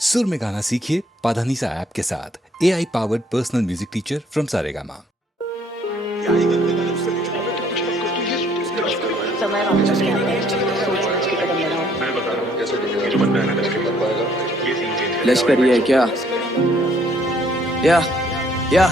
सुर में गाना सीखिए पाधानीसा ऐप के साथ AI powered personal music teacher from Saregama. लश्करी है क्या? या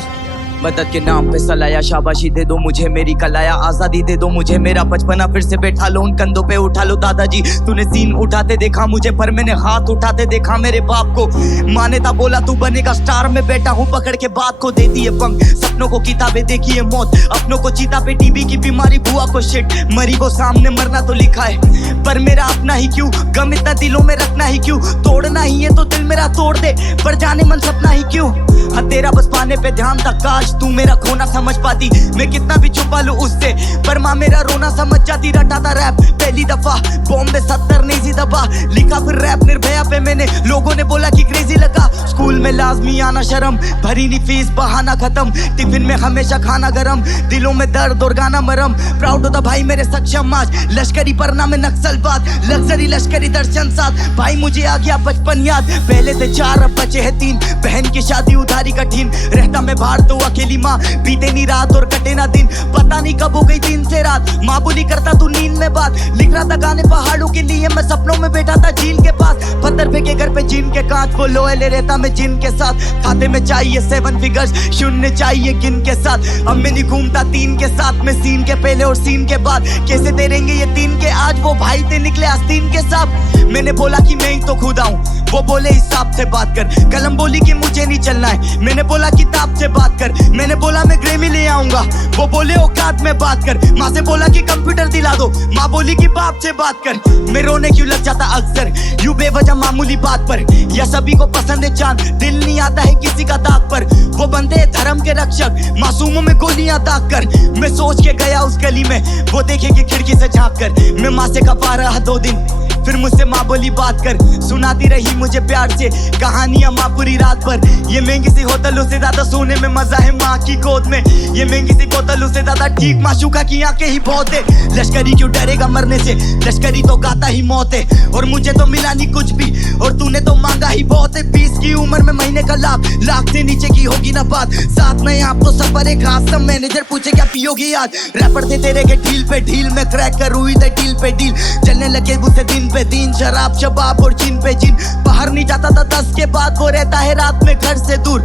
मदद के नाम पे सलाया, शाबाशी दे दो मुझे मेरी कलाया, आजादी दे दो मुझे मेरा बचपना, फिर से बैठा लो उन कंधों पे उठा लो दादाजी। तूने सीन उठाते देखा मुझे पर मैंने हाथ उठाते देखा मेरे बाप को। माने था बोला तू बनेगा स्टार, में बैठा हूँ पकड़ के बात को, देती है पंख सपनों को किताबें, देखी है मौत अपनों को चीता पे, टीबी की बीमारी बुआ को शिट, मरी वो सामने मरना तो लिखा है पर मेरा अपना ही क्यों, गम इतना दिलों में रखना ही क्यों, तोड़ना ही है तो दिल मेरा तोड़ दे पर जाने मन सपना ही क्यों। हाँ तेरा बस पाने पे ध्यान था, काश तू मेरा खोना समझ पाती, मैं कितना भी छुपा लूं उससे पर माँ मेरा रोना समझ जाती। रटा था रैप पहली दफा बॉम्बे 70 नहीं सी दबा, लिखा फिर रैप निर्भया पे मैंने, लोगों ने बोला कि क्रेजी लगा। स्कूल में लाजमी आना शर्म, भरी नहीं फीस बहाना खत्म, टिफिन में हमेशा खाना गरम, दिलों में दर्द और गाना मरम, प्राउड होता भाई मेरे सक्षम आज, लश्करी परना में नक्सलबाद, लग्जरी लश्करी दर्शन साथ, भाई मुझे आ गया बचपन याद, पहले थे 4 अब बचे हैं 3, बहन की शादी उधारी कठिन, रहता मैं बाहर तो अकेली माँ, बीते नहीं रात और कटे ना दिन, पता नहीं कब हो गई दिन से रात, माँ बोली करता तू नींद में बात, लिख रहा था गाने पहाड़ों के लिए, मैं सपनों में बैठा था झील के पास, पत्थर फेंके घर पे जिन के कांच, वो लोहे ले रहता मैं जिन के साथ, खाते में चाहिए 7 फिगर्स, शून्य चाहिए गिन के साथ, अब मैं नहीं घूमता 3 के साथ में, सीन के पहले और सीन के बाद, कैसे तेरेंगे ये 3 के आज, वो भाई थे निकले आस्तीन के साथ। मैंने बोला कि मैं ही तो खुदा हूँ, वो बोले हिसाब से बात कर, कलम बोली कि मुझे नहीं चलना है, मैंने बोला किताब से बात कर, मैंने बोला मैं ग्रेमी ले आऊंगा, वो बोले औकात में बात कर, माँ से बोला कि कंप्यूटर दिला दो, माँ बोली कि बाप से बात कर, मैं रोने क्यों लग जाता अक्सर यूं बेवजह मामूली बात पर, या सभी को पसंद है चांद, दिल नहीं आता है किसी का दाग पर, वो बंदे धर्म के रक्षक, मासूमों में गोलियां दाग कर, मैं सोच के गया उस गली में, वो देखेगी खिड़की से झांक कर, मैं माँ से कपा रहा 2 दिन, फिर मुझसे माँ बोली बात कर, सुनाती रही मुझे प्यार से कहानियां माँ पूरी रात भर, ये महंगी सी होटलों से ज्यादा सोने में मजा है माँ की गोद में, ये महंगी सी बोतलों से ज्यादा ठीक माशूका की आंखें ही बहुत है, लश्करी क्यों डरेगा मरने से, लश्करी तो गाता ही मौत है, और मुझे तो मिला नहीं कुछ भी, और तूने तो मांगा ही बहुत है, 20 की उम्र में महीने का लाभ, लाख से नीचे की होगी ना बात, साथ में आप तो सफर एक खास, सब मैनेजर पूछे क्या पियोगी याद, रैपर थे तेरे के ढील पे ढील में क्रैक कर हुई थे डील पे डील, चलने लगे मुझसे दिन पे दिन, शराब शबाब और जिन पे जिन, बाहर नहीं जाता था 10 के बाद, वो रहता है रात में घर से दूर,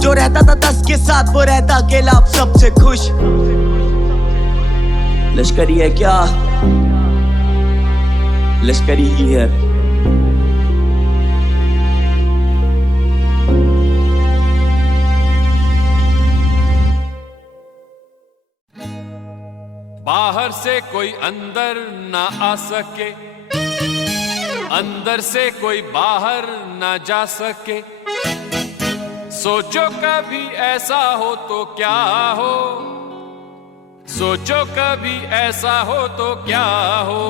जो रहता था 10 के साथ वो रहता अकेला अब सबसे खुश। लश्करी है क्या? लश्करी ही है। बाहर से कोई अंदर ना आ सके, अंदर से कोई बाहर ना जा सके, सोचो कभी ऐसा हो तो क्या हो, सोचो कभी ऐसा हो तो क्या हो,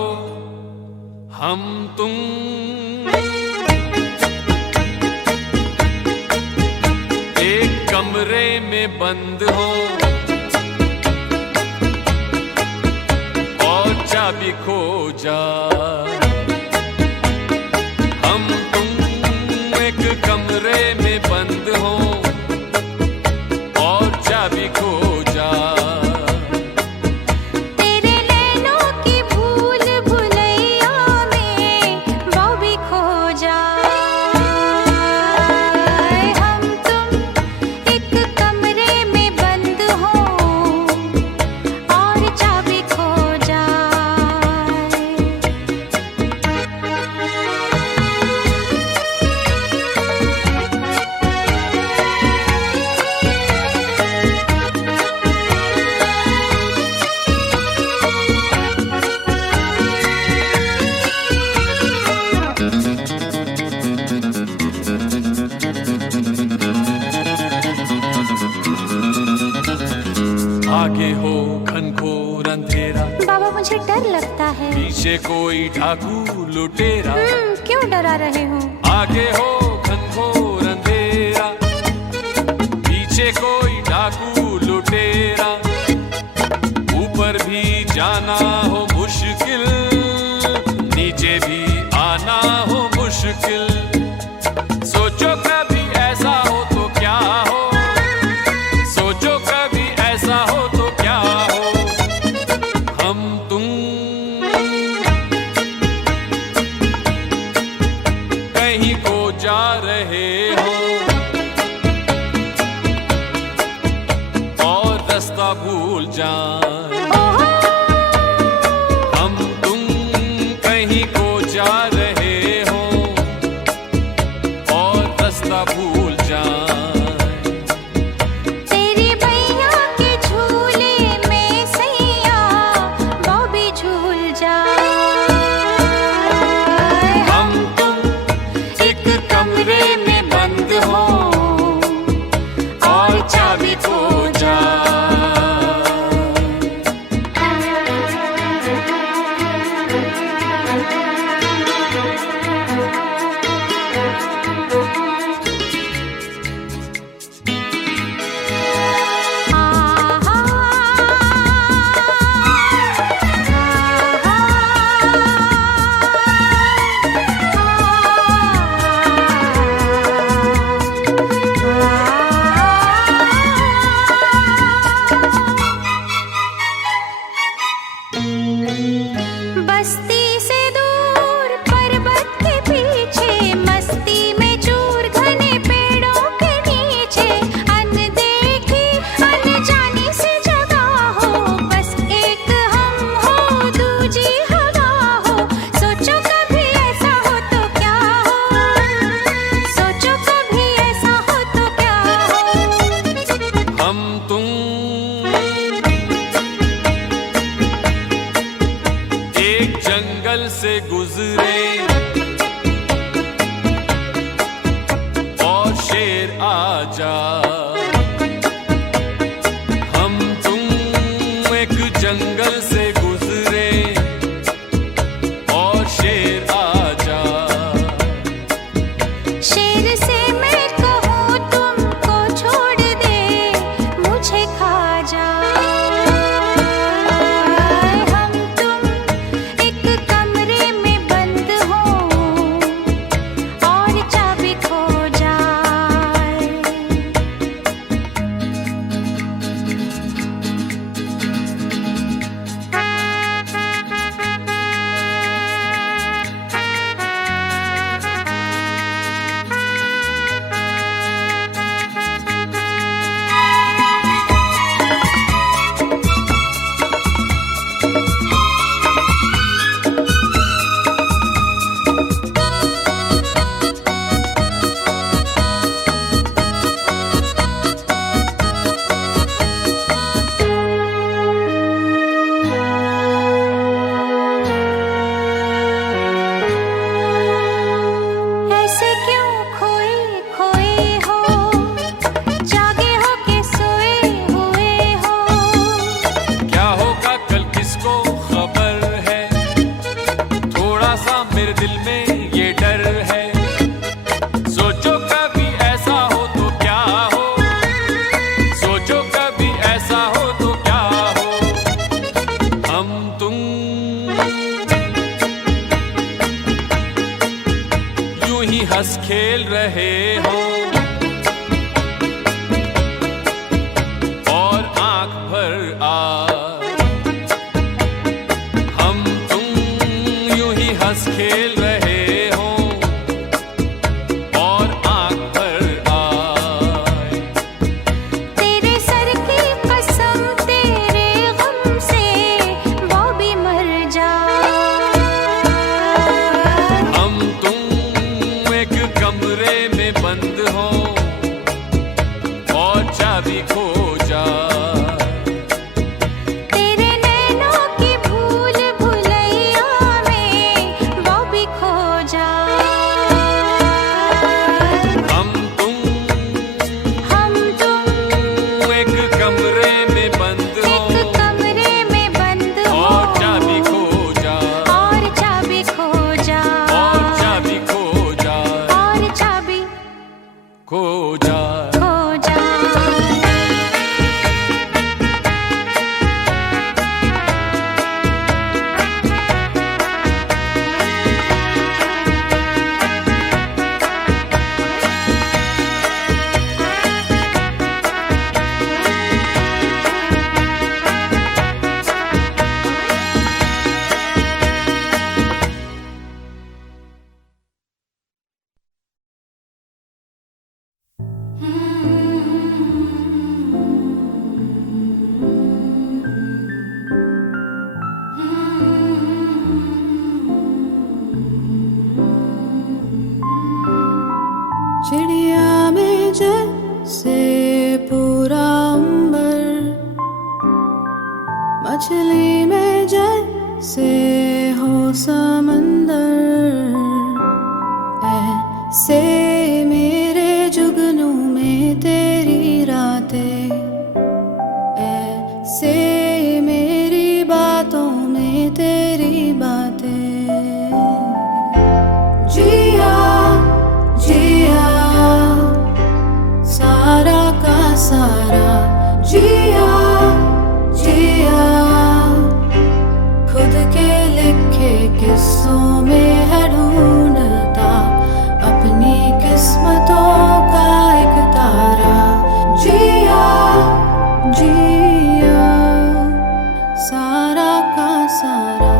हम तुम एक कमरे में बंद हो और चाबी खो जा, हम तुम एक कमरे में बंद हो और चाबी खो जा, तेरे नैनों की भूल भुलैया में वो भी खो जाए, हम तुम एक कमरे में बंद हो और चाबी खो जाए। आगे हो घनघोर अंधेरा, बाबा मुझे डर लगता है। पीछे कोई डाकू लुटेरा, क्यों डरा रहे हो? आगे हो घनघोर अंधेरा, पीछे कोई डाकू लुटेरा, ऊपर भी जाना हो मुश्किल, नीचे भी आना हो मुश्किल, कहीं को जा रहे हो और रास्ता भूल जाए, हम तुम कहीं को जा रहे हो और रास्ता भूल जाए। तेरी भैया के झूले में सैया वो भी झूल जाए। हम तुम एक कमरे में बंद हो और चाबी खो जाए। बस्ती से दूर पर्वत के पीछे मस्ती में चूर घने पेड़ों के नीचे अनदेखी अनजानी सी जगह हो, बस एक हम हो दूजी हवा हो। सोचो कभी ऐसा हो तो क्या हो, सोचो कभी ऐसा हो तो क्या हो। हम तुम एक जंगल से गुजरे और शेर आजा, हम तुम एक जंगल से गुजरे और शेर आजा। शेर से मैं कहूँ तुमको छोड़ दे मुझे खा जा। हम तुम एक कमरे में बंद हो और चाबी खो जाए। ऐसे क्यों खोए खोए हो, जागे हो के सोए हुए हो। क्या होगा कल किसको खबर है, थोड़ा सा मेरे दिल में ये डर है। सोचो कभी ऐसा हो तो क्या हो, सोचो कभी ऐसा हो तो क्या हो। हम तुम यूं ही हंस खेल रहे हो और आंख भर हम तुम यूं ही हंस खेल रहे हो और आंख भर तेरे सर की कसम तेरे गम से वो भी मर जाए। हम तुम एक कमरे में बंद हो और चाबी खो जाए। तेरे नैनों की भूल भुलैया में वो भी खो जाए। हम तुम एक कमरे में बंद हो एक कमरे में बंद हो और चाबी खो जाए, और चाबी खो जाए, और चाबी खो जाए, और चाबी खो जाए। खो जाए। चिड़िया में जैसे पूरा अंबर, मछली में जैसे हो समंदर, ऐसे मेरे जुगनू में तेरी रातें, ऐसे मेरी बातों में तेरी बातें। जिया जिया सारा का सारा, जिया जिया खुद के लिखे किस्सों में है ढूंढता अपनी किस्मतों का एक तारा। जिया जिया सारा का सारा।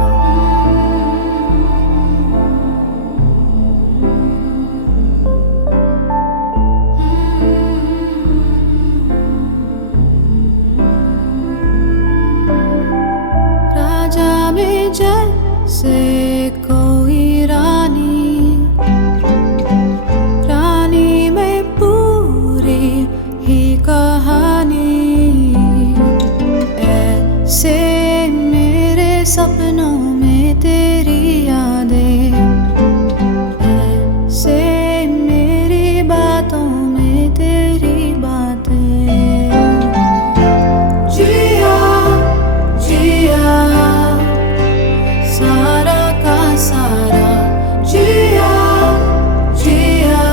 राजा में जैसे कोई रानी, रानी में पूरी ही कहानी, ऐसे मेरे सपनों में तेरी यादें, ऐसे मेरी बातों में तेरी बातें। जिया जिया सारा का सारा, जिया जिया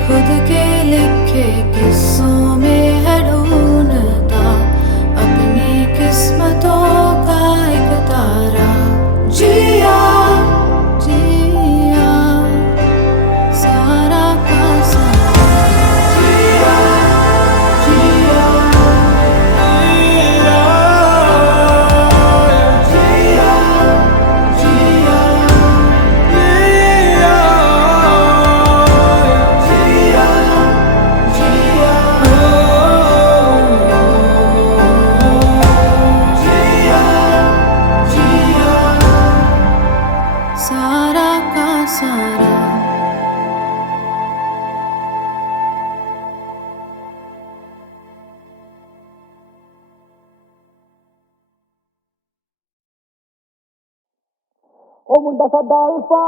खुद के लिखे किस्सों में है ढूंढता अपनी किस्मतों का एक तारा। जिया जिया सारा का सारा, जिया जिया सारा का सारा। ਉਹ ਮੁੰਡਾ ਸਾਡਾ ਅਲਫਾ,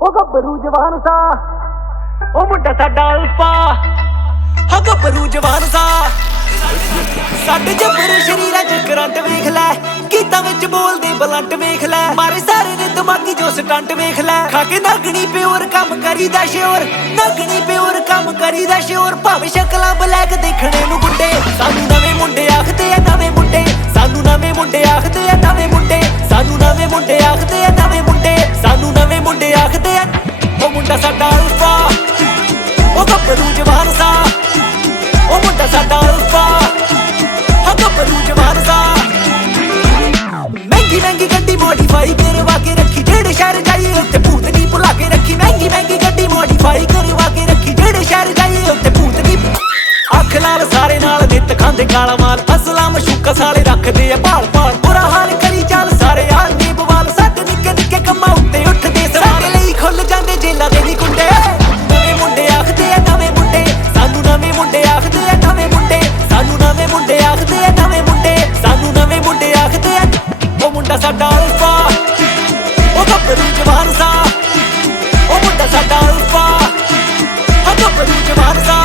ਉਹ ਗੱਭਰੂ ਜਵਾਨ ਸਾ, ਉਹ ਮੁੰਡਾ ਸਾਡਾ ਅਲਫਾ, ਹਾਂ ਗੱਭਰੂ ਜਵਾਨ ਸਾ। ਸਾਡੇ ਜੱਬਰ ਸ਼ਰੀਰਾਂ ਚ ਕਰੰਟ ਵੇਖ ਲੈ, ਗੀਤਾਂ ਵਿੱਚ ਬੋਲਦੇ ਬਲੰਟ ਵੇਖ ਲੈ, ਮਾਰੇ ਸਾਰੇ ਨੇ ਦਿਮਾਗੀ ਜੋ ਸਟੰਟ ਵੇਖ ਲੈ। ਖਾ ਕੇ ਨਾਗਣੀ ਪਿਓਰ ਕੰਮ ਕਰੀਦਾ ਸ਼ੋਰ, ਨਾਗਣੀ ਪਿਓਰ ਕੰਮ ਕਰੀਦਾ ਸ਼ੋਰ। ਭਾਵੇਂ ਸ਼ਕਲਾਂ ਬਲੈਕ ਦੇਖਣੇ ਨੂੰ ਗੁੱਡੇ, ਸਾਨੂੰ ਨਵੇਂ ਮੁੰਡੇ ਆਖਦੇ ਆ ਨਵੇਂ ਮੁੰਡੇ, ਸਾਨੂੰ ਨਵੇਂ ਮੁੰਡੇ ਆਖਦੇ ਆ ਨਵੇਂ ਮੁੰਡੇ, ਸਾਨੂੰ ਨਵੇਂ ਮੁੰਡੇ ਆਖਦੇ ਆ ਨਵੇਂ ਮੁੰਡੇ, ਸਾਨੂੰ ਨਵੇਂ ਮੁੰਡੇ ਆਖਦੇ ਆ। ਉਹ ਮੁੰਡਾ ਸਾਡਾ ਅਲਫਾ, ਉਹ ਗੱਭਰੂ ਜਵਾਨ ਸਾ, ਉਹ ਮੁੰਡਾ ਸਾਡਾ ਅਲਫਾ, ਹਾਂ ਗੱਭਰੂ ਜਵਾਨ ਸਾ। ਮਹਿੰਗੀ ਮਹਿੰਗੀ ਗੱਡੀ ਮੋਡੀਫਾਈ ਕਰਵਾ ਕੇ ਰੱਖੀ, ਜਿਹੜੇ ਸ਼ਹਿਰ ਜਾਈਏ ਉੱਥੇ ਭੂਤ ਨਹੀਂ ਭੁਲਾ ਕੇ ਰੱਖੀ। ਮਹਿੰਗੀ ਮਹਿੰਗੀ ਗੱਡੀ ਮੋਡੀਫਾਈ ਕਰਵਾ ਕੇ ਰੱਖੀ, ਜਿਹੜੇ ਸ਼ਹਿਰ ਜਾਈਏ ਉੱਥੇ ਭੂਤ ਨਹੀਂ। ਅੱਖ ਲਾਲ ਸਾਰੇ ਨਾਲ ਨਿੱਤ ਖਾਂਦੇ ਕਾਲਾ ਮਾਲ, ਅਸਲਾਂ ਮਸ਼ੂਕਾ ਸਾਲੇ ਰੱਖਦੇ ਆ ਭਾਲ ਭਾਲ। ਬੁਰਾ ਹਾਲ ਕਰੀ ਚੱਲ ਸਾਰੇ ਯਾਰ ਦੀ ਬਵਾਲ, ਸਾਡੇ ਨਿੱਕੇ ਨਿੱਕੇ ਕੰਮਾਂ ਉੱਤੇ ਉੱਠਦੇ ਸਾਡੇ ਲਈ ਖੁੱਲ ਜਾਂਦੇ ਜੇਲਾਂ ਦੇ ਨਹੀਂ ਕੁੰਡੇ। ਨਵੇਂ ਮੁੰਡੇ ਆਖਦੇ ਆ ਨਵੇਂ ਮੁੰਡੇ, ਸਾਨੂੰ ਨਵੇਂ ਮੁੰਡੇ ਆਖਦੇ ਆ ਨਵੇਂ ਮੁੰਡੇ, ਸਾਨੂੰ ਨਵੇਂ ਮੁੰਡੇ ਆਖਦੇ ਆ ਨਵੇਂ ਮੁੰਡੇ, ਸਾਨੂੰ ਨਵੇਂ ਮੁੰਡੇ ਆਖਦੇ ਆ। ਉਹ ਮੁੰਡਾ ਸਾਡਾ ਅਲਫਾ, ਉਹ ਗੱਭਰੂ ਜਵਾਨ ਸਾ, ਉਹ ਮੁੰਡਾ ਸਾਡਾ ਅਲਫਾ, ਹਾਂ ਗੱਭਰੂ ਜਵਾਨ ਸਾ।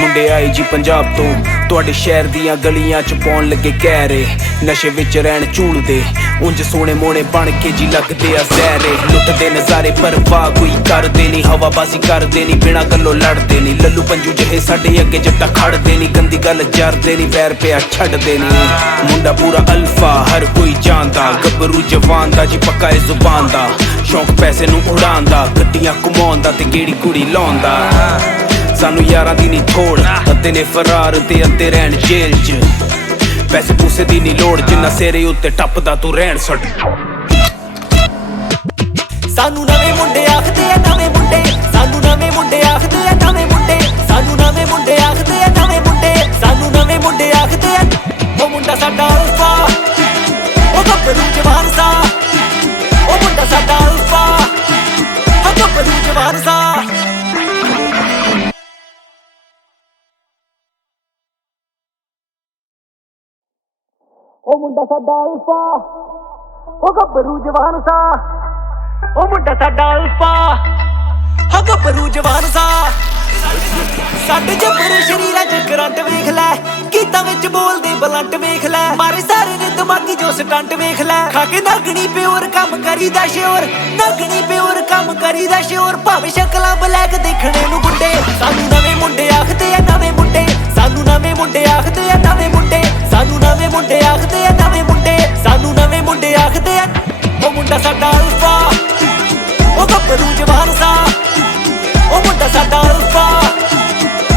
ਮੁੰਡੇ ਆਏ ਜੀ ਪੰਜਾਬ ਤੋਂ, ਤੁਹਾਡੇ ਸ਼ਹਿਰ ਦੀਆਂ ਗਲੀਆਂ ਚ ਪਾਉਣ ਲੱਗੇ ਕਹਿਰੇ, ਨਸ਼ੇ ਵਿੱਚ ਰਹਿਣ ਝੂਲਦੇ, ਉਂਝ ਸੋਹਣੇ ਮੋਹਣੇ ਬਣ ਕੇ ਜੀ ਲੱਗਦੇ ਆ ਜ਼ਹਿਰੇ। ਲੁੱਟਦੇ ਨਜ਼ਾਰੇ ਪਰਵਾਹ ਕੋਈ ਕਰਦੇ ਨੀ, ਹਵਾਬਾਜ਼ੀ ਕਰਦੇ ਨੀ, ਬਿਨਾਂ ਗੱਲੋਂ ਲੜਦੇ ਨੀ। ਲੱਲੂ ਪੰਜੂ ਜਿਹੇ ਸਾਡੇ ਅੱਗੇ ਜੱਟਾ ਖੜਦੇ ਨੀ, ਗੰਦੀ ਗੱਲ ਜਰਦੇ ਨੀ, ਵੈਰ ਪਿਆ ਛੱਡਦੇ ਨੀ। ਮੁੰਡਾ ਪੂਰਾ ਅਲਫਾ ਹਰ ਕੋਈ ਜਾਣਦਾ, ਗੱਭਰੂ ਜਵਾਨ ਦਾ ਜੀ ਪੱਕਾ ਏ ਜ਼ੁਬਾਨ ਦਾ। ਸ਼ੌਂਕ ਪੈਸੇ ਨੂੰ ਉਡਾਉਣ ਦਾ, ਗੱਡੀਆਂ ਘੁਮਾਉਣ ਦਾ ਤੇ ਗੇੜੀ ਕੁੜੀ ਲਾਉਣ ਦਾ। ਸਾਨੂੰ ਯਾਰਾਂ ਦੀ ਨਹੀਂ ਥੋੜ, ਅੱਧੇ ਨੇ ਫਰਾਰ ਤੇ ਅੱਧੇ ਰਹਿਣ ਜੇਲ੍ਹ 'ਚ। ਪੈਸੇ ਪੂਸੇ ਦੀ ਨਹੀਂ ਲੋੜ, ਜਿੰਨਾ ਸਿਰੇ ਉੱਤੇ ਟੱਪਦਾ ਤੂੰ ਰਹਿਣ ਛੱਡ। ਸਾਨੂੰ ਨਵੇਂ ਮੁੰਡੇ ਆਖਦੇ ਆ ਨਵੇਂ ਮੁੰਡੇ, ਸਾਨੂੰ ਨਵੇਂ ਮੁੰਡੇ ਆਖਦੇ ਆ ਨਵੇਂ ਮੁੰਡੇ, ਸਾਨੂੰ ਨਵੇਂ ਮੁੰਡੇ ਆਖਦੇ ਆ ਨਵੇਂ ਮੁੰਡੇ, ਸਾਨੂੰ ਨਵੇਂ ਮੁੰਡੇ ਆਖਦੇ ਆ। ਉਹ ਮੁੰਡਾ ਸਾਡਾ ਅਲਫਾ, ਉਹ ਗੱਭਰੂ ਜਵਾਨ ਸਾ, ਉਹ ਮੁੰਡਾ ਸਾਡਾ ਅਲਫਾ, ਮੁੰਡਾ ਸਾਡਾ ਅਲਫਾ ਉਹ ਗੱਭਰੂ ਜਵਾਨ ਸਾ ਉਹ ਮੁੰਡਾ ਸਾਡਾ ਅਲਫਾ ਹਾਂ ਗੱਭਰੂ ਜਵਾਨ ਸਾ ਸਾਡੇ ਜੱਬਰ ਸ਼ਰੀਰਾਂ ਚ ਕਰੰਟ ਵੇਖ ਲੈ ਗੀਤਾਂ ਵਿੱਚ ਬੋਲਦੇ ਬਲੰਟ ਵੇਖ ਲੈ ਮਾਰੇ ਸਾਰੇ ਨੇ ਦਿਮਾਗੀ ਜੋ ਸਟੰਟ ਵੇਖ ਲੈ ਖਾ ਕੇ ਨਗਣੀ ਪਿਓਰ ਕੰਮ ਕਰੀਦਾ ਸ਼ੋਰ ਨਗਣੀ ਪਿਓਰ ਕੰਮ ਕਰੀਦਾ ਸ਼ੋਰ ਭਾਵੇਂ ਸ਼ਕਲਾਂ ਬਲੈਕ ਦੇਖਣੇ ਨੂੰ ਗੁੱਡੇ ਸਾਨੂੰ ਨਵੇਂ ਮੁੰਡੇ ਆਖਦੇ ਆ ਨਵੇਂ ਮੁੰਡੇ ਸਾਨੂੰ ਨਵੇਂ ਮੁੰਡੇ ਆਖਦੇ ਆ ਨਵੇਂ ਮੁੰਡੇ ਸਾਨੂੰ ਨਵੇਂ ਮੁੰਡੇ ਆਖਦੇ ਆ ਨਵੇਂ ਮੁੰਡੇ ਸਾਨੂੰ ਨਵੇਂ ਮੁੰਡੇ ਆਖਦੇ ਆ ਉਹ ਮੁੰਡਾ ਸਾਡਾ ਅਲਫਾ ਉਹ ਗੱਭਰੂ ਜਵਾਨ ਸਾ ਉਹ ਮੁੰਡਾ ਸਾਡਾ ਅਲਫਾ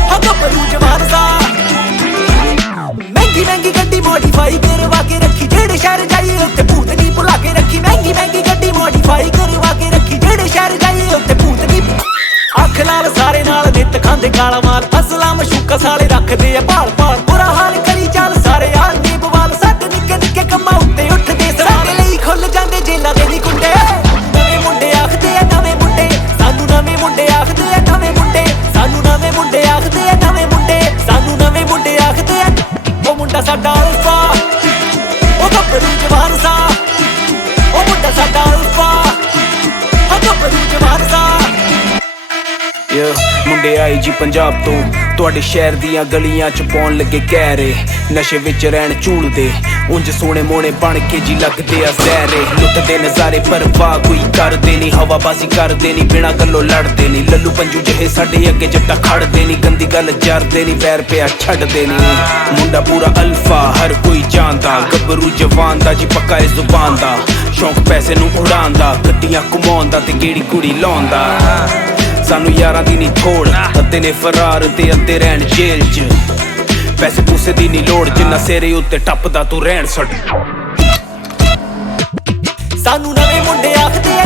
ਹਾਂ ਗੱਭਰੂ ਜਵਾਨ ਸਾ ਮਹਿੰਗੀ ਮਹਿੰਗੀ ਗੱਡੀ ਮੋਡੀਫਾਈ ਕਰਵਾ ਕੇ ਰੱਖੀ ਜਿਹੜੇ ਸ਼ਹਿਰ ਜਾਈਏ ਉੱਥੇ ਭੂਤ ਨਹੀਂ ਭੁਲਾ ਕੇ ਰੱਖੀ ਮਹਿੰਗੀ ਮਹਿੰਗੀ ਗੱਡੀ ਮੋਡੀਫਾਈ ਕਰਵਾ ਕੇ ਰੱਖੀ ਜਿਹੜੇ ਸ਼ਹਿਰ ਜਾਈਏ ਉੱਥੇ ਭੂਤ ਨਹੀਂ ਅੱਖ ਨਾਲ ਸਾਰੇ ਨਾਲ ਨਿੱਤ ਖਾਂਦੇ ਕਾਲਾ ਮਾਲ ਅਸਲਾਂ ਮਸ਼ੂਕਾ ਸਾਲੇ ਰੱਖਦੇ ਆ ਭਾਲ ਭਾਲ ਬੁਰਾ ਹਾਲ ਕਰੀ ਚੱਲ ਸਾਰੇ ਯਾਰ ਨੀ ਬਵਾਲ ਸਾਡੇ ਨਿੱਕੇ ਨਿੱਕੇ ਕੰਮਾਂ ਉੱਤੇ ਉੱਠਦੇ ਸਾਡੇ ਲਈ ਖੁੱਲ ਜਾਂਦੇ ਜੇਲਾਂ ਦੇ ਨੀ ਕੁੰਡੇ ਨਵੇਂ ਮੁੰਡੇ ਆਖਦੇ ਆ ਨਵੇਂ ਮੁੰਡੇ ਸਾਨੂੰ ਨਵੇਂ ਮੁੰਡੇ ਆਖਦੇ ਆ ਨਵੇਂ ਮੁੰਡੇ ਸਾਨੂੰ ਨਵੇਂ ਮੁੰਡੇ ਆਖਦੇ ਆ ਨਵੇਂ ਮੁੰਡੇ ਸਾਨੂੰ ਨਵੇਂ ਮੁੰਡੇ ਆਖਦੇ ਆ ਉਹ ਮੁੰਡਾ ਸਾਡਾ ਅਲਫਾ ਉਹ ਗੱਭਰੂ ਜਵਾਨ ਸਾ ਉਹ ਮੁੰਡਾ ਸਾਡਾ ਅਲਫਾ ਹਾਂ ਗੱਭਰੂ ਜਵਾਨ ਸਾ ਮੁੰਡੇ ਆਏ ਜੀ ਪੰਜਾਬ ਤੋਂ ਤੁਹਾਡੇ ਸ਼ਹਿਰ ਦੀਆਂ ਗਲੀਆਂ ਚ ਪਾਉਣ ਲੱਗੇ ਕਹਿਰੇ ਨਸ਼ੇ ਵਿੱਚ ਰਹਿਣ ਝੂਲਦੇ ਉਂਝ ਸੋਹਣੇ ਮੋਹਣੇ ਬਣ ਕੇ ਜੀ ਲੱਗਦੇ ਆ ਜ਼ਹਿਰੇ ਲੁੱਟਦੇ ਨਜ਼ਾਰੇ ਪਰਵਾਹ ਕੋਈ ਕਰਦੇ ਨਹੀਂ ਹਵਾਬਾਜ਼ੀ ਕਰਦੇ ਨਹੀਂ ਬਿਨਾਂ ਗੱਲੋਂ ਲੜਦੇ ਨਹੀਂ ਲੱਲੂ ਪੰਜੂ ਜਿਹੇ ਸਾਡੇ ਅੱਗੇ ਜੱਟਾ ਖੜਦੇ ਨਹੀਂ ਗੰਦੀ ਗੱਲ ਜਰਦੇ ਨਹੀਂ ਵੈਰ ਪਿਆ ਛੱਡਦੇ ਨਹੀਂ ਮੁੰਡਾ ਪੂਰਾ ਅਲਫਾ ਹਰ ਕੋਈ ਜਾਣਦਾ ਗੱਭਰੂ ਜਵਾਨ ਦਾ ਜੀ ਪੱਕਾ ਇਸ ਜ਼ੁਬਾਨ ਦਾ ਸ਼ੌਂਕ ਪੈਸੇ ਨੂੰ ਉਡਾਉਣ ਦਾ ਗੱਡੀਆਂ ਘੁਮਾਉਣ ਦਾ ਤੇ ਗੇੜੀ ਕੁੜੀ ਲਾਉਣ ਦਾ ਸਾਨੂੰ ਯਾਰਾਂ ਦੀ ਨਹੀਂ ਥੋੜ ਅੱਧੇ ਨੇ ਫਰਾਰ ਤੇ ਅੱਧੇ ਰਹਿਣ ਜੇਲ੍ਹ 'ਚ ਪੈਸੇ ਪੂਸੇ ਦੀ ਨਹੀਂ ਲੋੜ ਜਿੰਨਾ ਸਿਰੇ ਉੱਤੇ ਟੱਪਦਾ ਤੂੰ ਰਹਿਣ ਛੱਡ ਸਾਨੂੰ ਨਵੇਂ ਮੁੰਡੇ ਆਖਦੇ ਆ